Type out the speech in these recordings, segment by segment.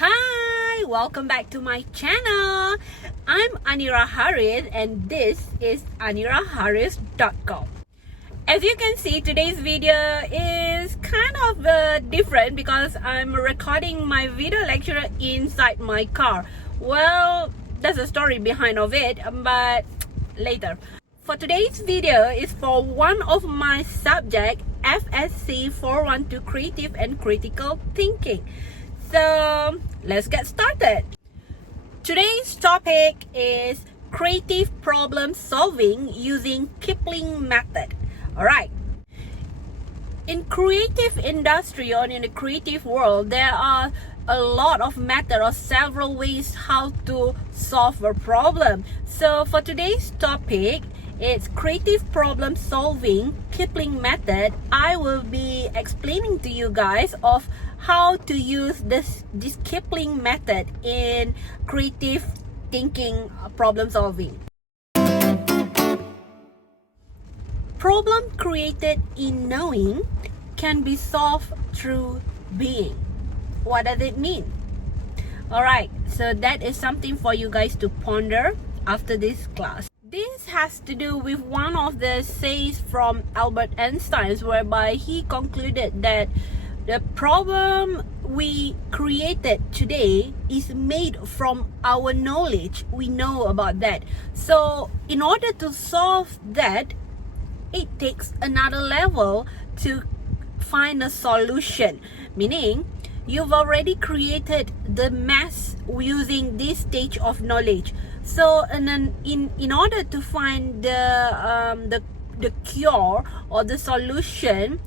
Hi, welcome back to my channel. I'm Anira Harith and this is aniraharith.com. As you can see, today's video is kind of different because I'm recording my video lecture inside my car. Well, there's a story behind of it, but later. For today's video is for one of my subject, FSC 412 Creative and Critical Thinking. So let's get started. Today's topic is creative problem solving using Kipling method. Alright. In creative industry or in the creative world, there are a lot of methods or several ways how to solve a problem. So for today's topic, it's creative problem solving Kipling method. I will be explaining to you guys of how to use this Kipling method in creative thinking problem solving. Problem created in knowing can be solved through being. What does it mean? Alright, so that is something for you guys to ponder after this class. This has to do with one of the says from Albert Einstein, whereby he concluded that the problem we created today is made from our knowledge. We know about that. So in order to solve that, it takes another level to find a solution. Meaning, you've already created the mess using this stage of knowledge. So, and then in order to find the cure or the solution,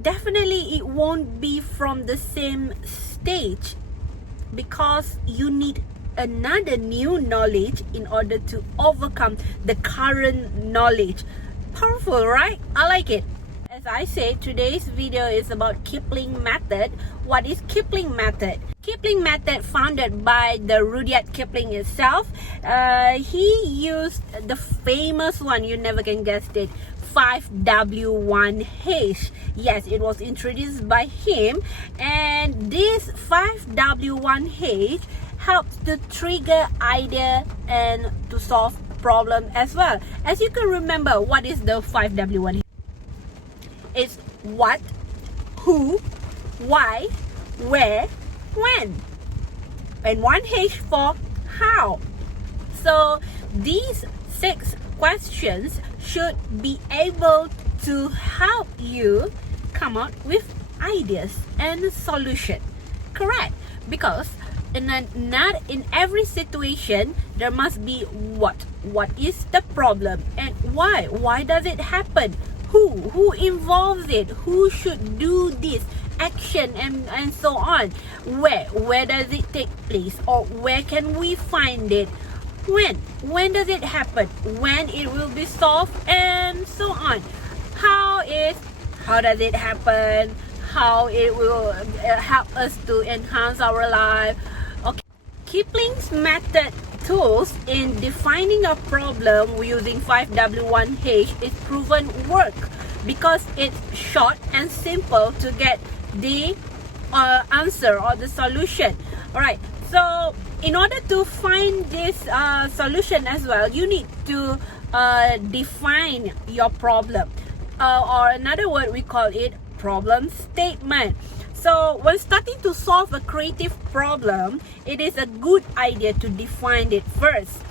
definitely it won't be from the same stage, because you need another new knowledge in order to overcome the current knowledge. Powerful, right? I like it. As I said, today's video is about Kipling method. What is Kipling method? Kipling method founded by the Rudyard Kipling itself. He used the famous one, you never can guess it, 5W1H. Yes, it was introduced by him, and this 5W1H helps to trigger idea and to solve problem as well. As you can remember, what is the 5W1H? It's what, who, why, where, when, and 1H for how. So these 6 questions should be able to help you come up with ideas and solution. Correct? Because not in every situation there must be what is the problem and why does it happen, who involves it, who should do this action, and so on, where does it take place, or where can we find it, when does it happen, when it will be solved, and so on. How does it happen, how it will help us to enhance our life. Okay, Kipling's method tools in defining a problem using 5W1H is proven work because it's short and simple to get the answer or the solution. Alright, so in order to find this solution as well, you need to define your problem, or another word we call it problem statement. So when starting to solve a creative problem, it is a good idea to define it first.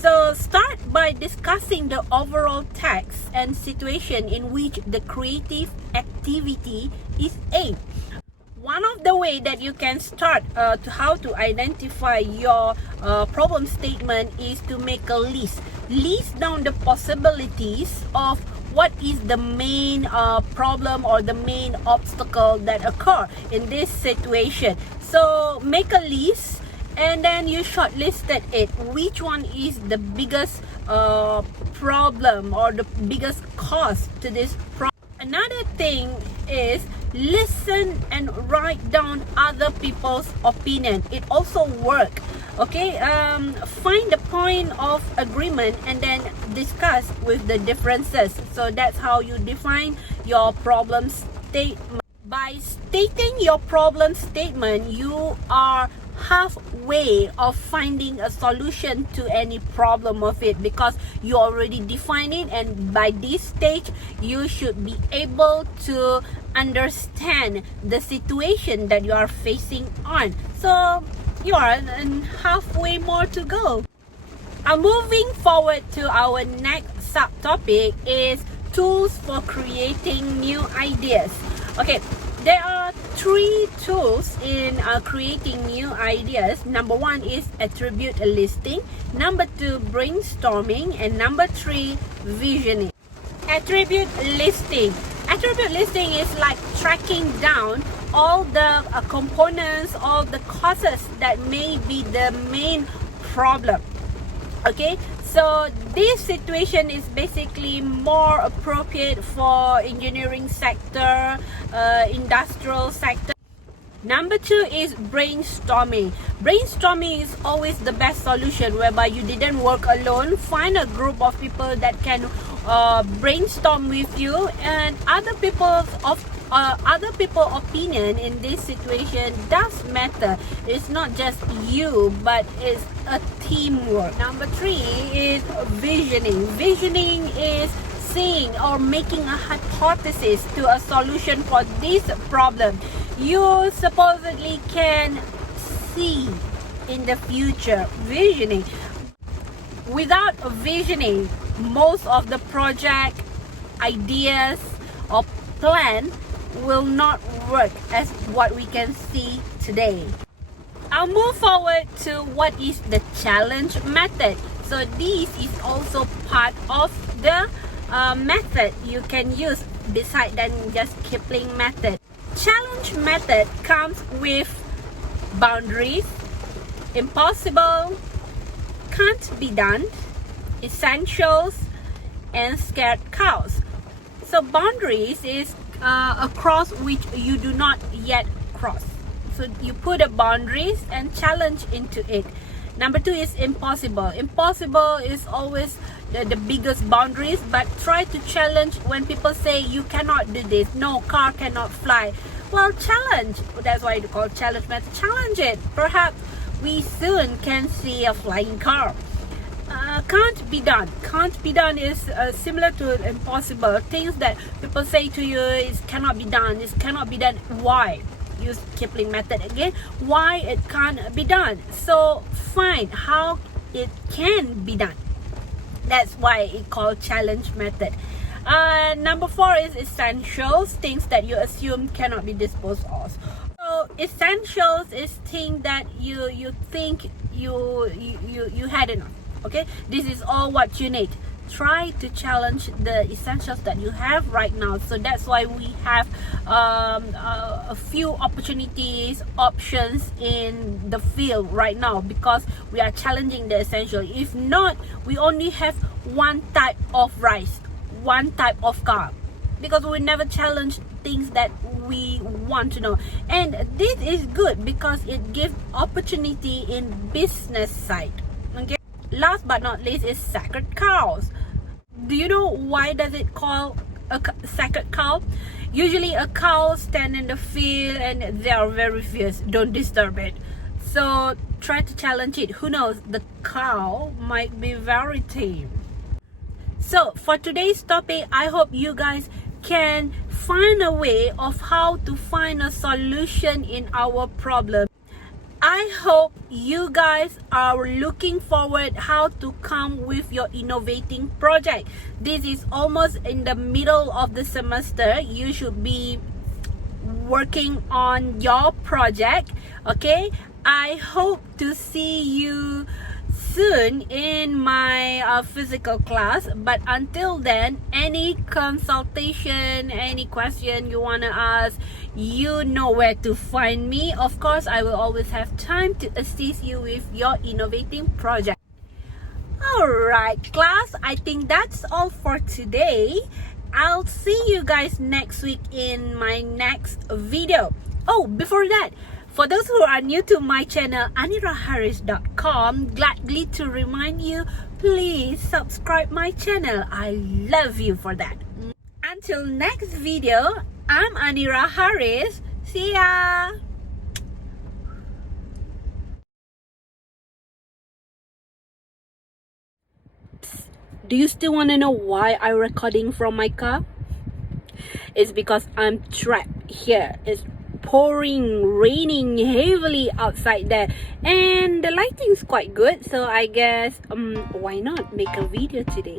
So start by discussing the overall text and situation in which the creative activity is aimed. One of the way that you can start to how to identify your problem statement is to make a list. List down the possibilities of what is the main problem or the main obstacle that occur in this situation. So make a list and then you shortlisted it. Which one is the biggest problem or the biggest cause to this problem? Another thing is listen and write down other people's opinion. It also works. Okay, find the point of agreement and then discuss with the differences. So that's how you define your problem statement. By stating your problem statement, you are halfway of finding a solution to any problem of it, because you already define it, and by this stage you should be able to understand the situation that you are facing on. So you are halfway more to go. Moving forward to our next subtopic is tools for creating new ideas. Okay, there are 3 tools in creating new ideas. Number 1 is attribute listing, number 2 brainstorming, and number 3 visioning. Attribute listing. Attribute listing is like tracking down all the components, all the causes that may be the main problem. Okay, so this situation is basically more appropriate for engineering sector, industrial sector. Number 2 is brainstorming. Brainstorming is always the best solution, whereby you didn't work alone. Find a group of people that can brainstorm with you, and other people's opinion in this situation does matter. It's not just you, but it's a teamwork. Number 3 is visioning. Visioning is seeing or making a hypothesis to a solution for this problem. You supposedly can see in the future. Visioning. Without visioning, most of the project ideas or plan will not work as what we can see today. I'll move forward to what is the challenge method. So this is also part of the method you can use beside than just Kipling method. Challenge method comes with boundaries, impossible, can't be done, essentials, and scared cows. So boundaries is a cross which you do not yet cross. So you put a boundaries and challenge into it. Number 2 is impossible. Impossible is always the biggest boundaries, but try to challenge when people say you cannot do this. No, car cannot fly. Well, challenge. That's why you call challenge method. Challenge it. Perhaps we soon can see a flying car. Can't be done. Can't be done is similar to impossible. Things that people say to you is cannot be done. This cannot be done. Why? Use Kipling method again. Why it can't be done? So find how it can be done. That's why it called challenge method. Number 4 is essentials. Things that you assume cannot be disposed of. So essentials is things that you think you had enough. Okay, this is all what you need. Try to challenge the essentials that you have right now. So that's why we have a few opportunities, options in the field right now, because we are challenging the essential. If not, we only have one type of rice, one type of car, because we never challenge things that we want to know. And this is good because it gives opportunity in business side. Okay. Last but not least is sacred cows. Do you know why does it call a sacred cow? Usually a cow stand in the field and they are very fierce. Don't disturb it. So try to challenge it. Who knows? The cow might be very tame. So for today's topic, I hope you guys can find a way of how to find a solution in our problem. I hope you guys are looking forward how to come with your innovating project. This is almost in the middle of the semester. You should be working on your project. Okay, I hope to see you soon in my physical class. But until then, any consultation, any question you want to ask, you know where to find me. Of course, I will always have time to assist you with your innovating project. Alright class, I think that's all for today. I'll see you guys next week in my next video. Oh, before that, for those who are new to my channel, aniraharris.com, gladly to remind you, please subscribe my channel. I love you for that. Until next video, I'm Anira Harris. See ya! Do you still want to know why I'm recording from my car? It's because I'm trapped here. It's pouring, raining heavily outside there, and the lighting's quite good, so I guess why not make a video today?